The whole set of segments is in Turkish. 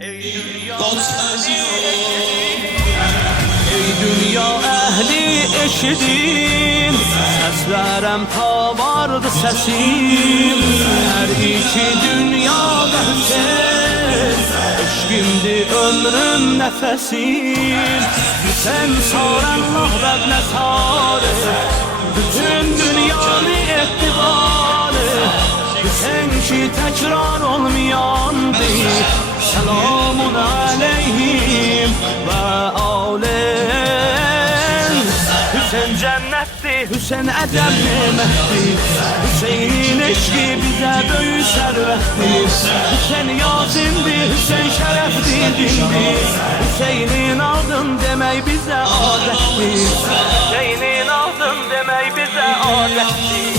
Ey dünya ehli eşidin, səslərəm ta vardı səsim. Hər iki dünyada Hüseyin, eşqimdir ömrüm nəfəsim. Sen sar Allah Rəbblə sarı, bütün dünyanı ettibarı. Sen ki tekrar olmayandır, selamun aleyhim ve âlen. Hüseyin cennettir, Hüseyin əcəb nemətdir. Hüseyin eşqi bizə böyük sərvətdir. Hüseyin yasindir, Hüseyin şərəfdir, dindir. Hüseynin aldın demək bizə adətdir. Hüseynin aldın demək bizə adətdir.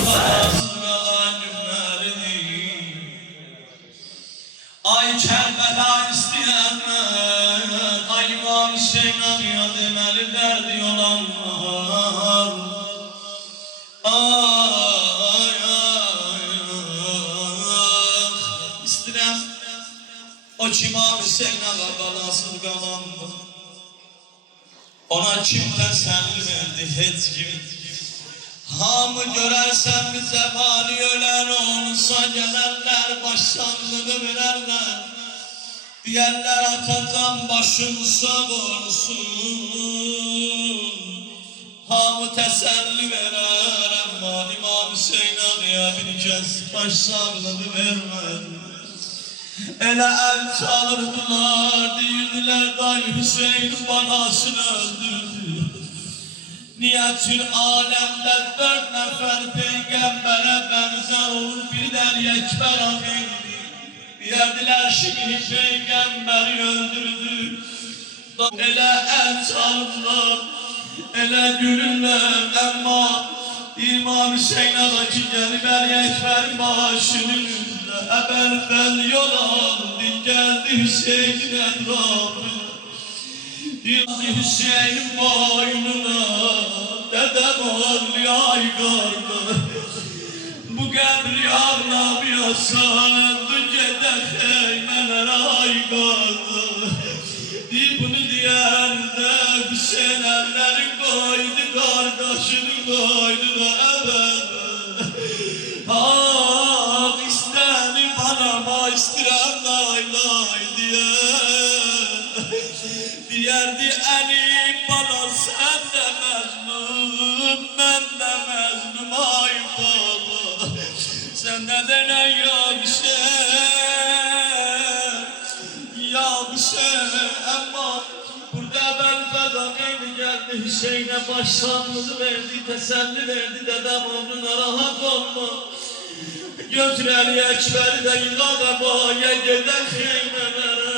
Ay Kerbela isteyenler, ay İmam Hüseyin ağıya demeli derdi olanlar. Ay istirem o ki İmam Hüseyin ağa balasız qalandı. Ona kim təsəlli verdi heç kim. Hamı görərsən bir zəvani ölən olsa gələrlər, başsağlığı verərlər. Deyərlər atacan başın sağ olsun. Hamı təsəlli verər, amma İmam Hüseyin ağıya bir kəs başsağlığı vermədi. Elə əl çalırdılar, deyirdilər dayı Hüseyin banasını öldürdü. Niyetin alemde 4 nefer peygambere benzer olur, bir der Ekber amin. Yerdiler şimdi peygamberi öldürdü. Ele el çaldılar, ele gülürler ama İmam Hüseyin ağa ki gelip Ekber'in başının önünde ebelfel yol aldı, geldi Hüseyin'in etrafına. Hüseyin boynuna dedem ağlıyor ay kardeş. Bu kabri ağlamıyorsan gece heymeler ay kardeş. Bunu diyen de Hüseyin elleri koydu, kardeşini koydu da evet. Ah isterim anama istirem lay lay diye. Diyerdi Ali bana sen de mezlum, ben de mezlum ay baba. Sen de ne ya bir şey ama burada ben fedakaydı geldi Hüseyin'e başsağlığı verdi, teselli verdi dedem oğluna rahat olma. Götür Ali Ekber'i de yıla ve bağa gider heymelere.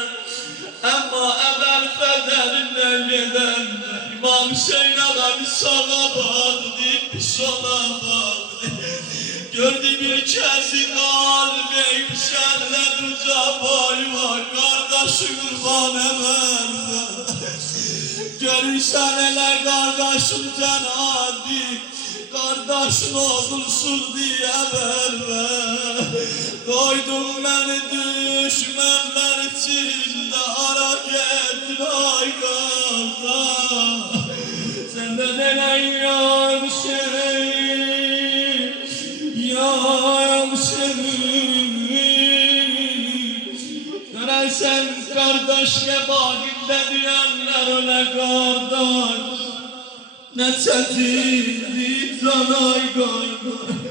Ama evvel federimle giden İmam Hüseyin ağa bir sola baktı, bir sola baktı. Gördü bir kezi kalbey şerledi cabay var, kardeşi kurban emerle. Görürsen ele kardeşim cenadi, kardeşin olursun diye verme. Koydun beni düşmanlar içinde hareket ay kardeş. Sen de denen ya Hüseyin, ya Hüseyin. Görersen kardeşle bağımda diyenler öyle kardeş. Ne çetinlik can ay kardeş.